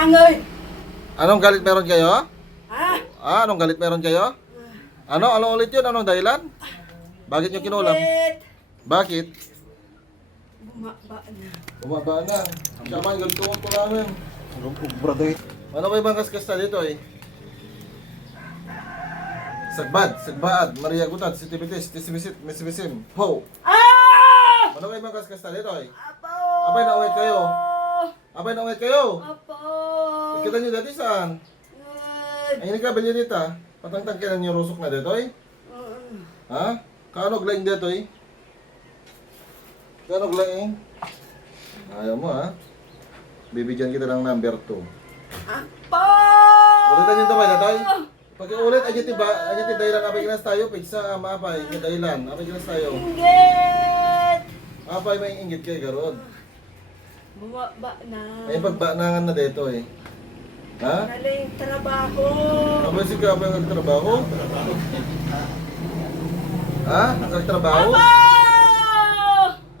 Angay! Anong galit meron kayo? Ha? Anong galit meron kayo? Ano ulit yun? Anong dahilan? Bakit nyo kinulam? Ingit! Bakit? Bumaba na. Bumaba na. Saman, gantungan ko namin. Ano ba ibang kaskasta dito eh? Sagbad, Maria Gutat, Sitibitis, Misibisim, Ho! Ah! Ano ba ibang kaskasta dito eh? Apo! Abay, nauwit kayo. Abay, nauwit kayo. Apo! Ikita nyo dati saan? Ay, hindi ka bilya dito. Patangtang kailan nyo rusok na dito eh? Ha? Kaanog laing dito eh? Kaanog laing? Ayaw mo ha? Bibigyan kita ng number 2. Apo! Ulitan nyo ito ba dito eh? Pag-ulit, ayan ti dahilan apay ginas tayo, pigsa maapay, yung dahilan, apay ginas tayo. Inggit! Apay may inggit kay garod. Bumaba na. Ay pagbanangan na dito eh. Ha? Galing trabaho. Apay si ka apay nagtrabaho? Ha? Ang kagtrabaho? Apo!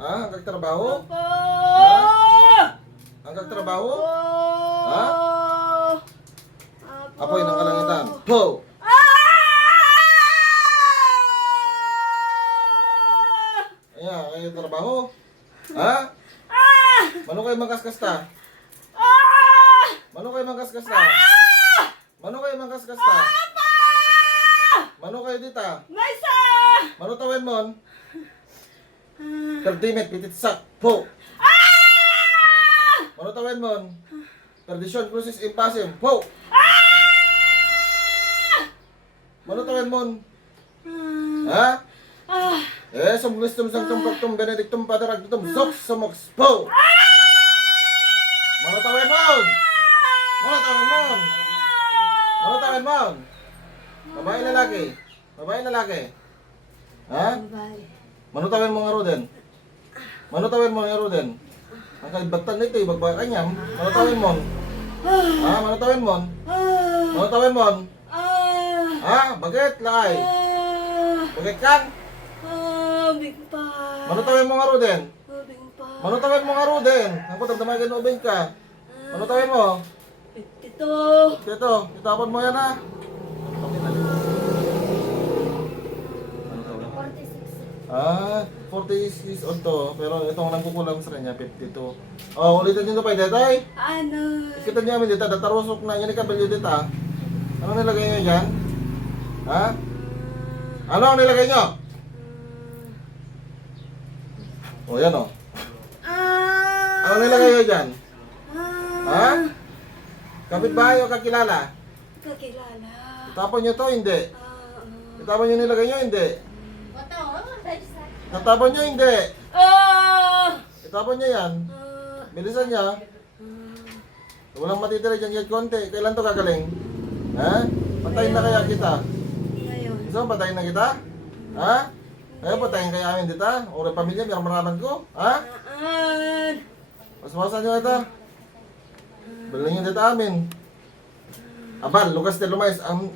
Ha? Ang kagtrabaho? Apo! Ang kagtrabaho? Apo! Ha? Apo! Apoy ng kalangitan. Ho! Ayan, kayo trabaho? Ha? Mano kayo magkaskasta? Mano kayo magkaskasta? Mano kayo magkaskasta? Mano kayo dita? Maysa! Mano tawin mon? Perdimit, pititsak, po! Mano tawin mon? Perdisyon, crucis, impasim, po! Mano tawin mon? Ha? Sumglistum sanctum proctum benedictum pater actum zox sumox, po! Mano tawin mon? Mano tawin mon? Mano tawin mon? Babae lalaki? Babae lalaki? Ha? Bye. Manutawin mo nga Roden. Manutawin mo nga Roden. Ang kalibatan nito, ibagbaga kanyam. Manutawin mo. Ha? Manutawin mo. Manutawin mo. Ha? Bakit? Lakay. Bakit kang? Big pa. Manutawin mo nga Roden. Big pa. Manutawin mo nga Roden. Ang kutang damagan ubing ka. Manutawin mo. 52. Ito, itapon mo yan ha. Ah, 40 is on to. Pero itong nangkukulang sa kanya, 52. Oh, ulitin nyo ito pa, Detay. Ano? Kita niyo amin dito, datarusok na, yan ikabalyo dito. Ano nilagay nyo dyan? Ha? Ano ang nilagay nyo? O, yan o. Ano nilagay nyo dyan? Ha? Kapitbahay o kakilala? Kakilala. Itapon nyo to, hindi. Itapon nyo nilagay nyo, hindi. Natapon nyo, hindi. Itapon nyo yan. Bilisan niya. Walang matitira dyan kahit konti. Kailan to kagaling? Ha? Patayin na kaya kita? Ngayon. Gusto mo patayin na kita? Ha? Kaya patayin kaya amin dito? Uri pamilya, may ramaraman ko? Ha? Masmasan nyo ito? Bilhin nyo dito amin. Abal, Lucas de Lumais, ang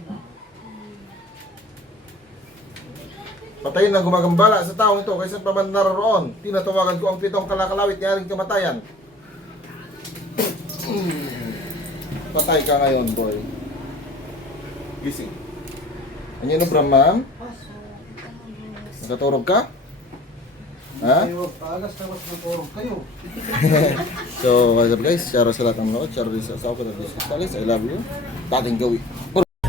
patayin na gumagambala sa taong ito kaysa pa man naroon. Tinatawagan ko ang 7 kalakalawit ni Aring Kamatayan. Patay ka ngayon, boy. Gising. Ano na, Brahma? Nakaturog ka? Ha? Paalas na mas maturog kayo. So, what's up guys? Share sa lahat ng mga share din sa asawa ko na this is I love you. Dating gawi.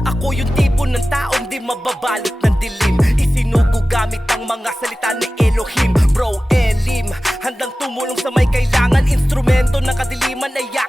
Ako yung tipo ng taong di mababalot ng dilim. Isinugo gamit ang mga salita ni Elohim. Bro, Elim, handang tumulong sa may kailangan. Instrumento ng kadiliman ay yak.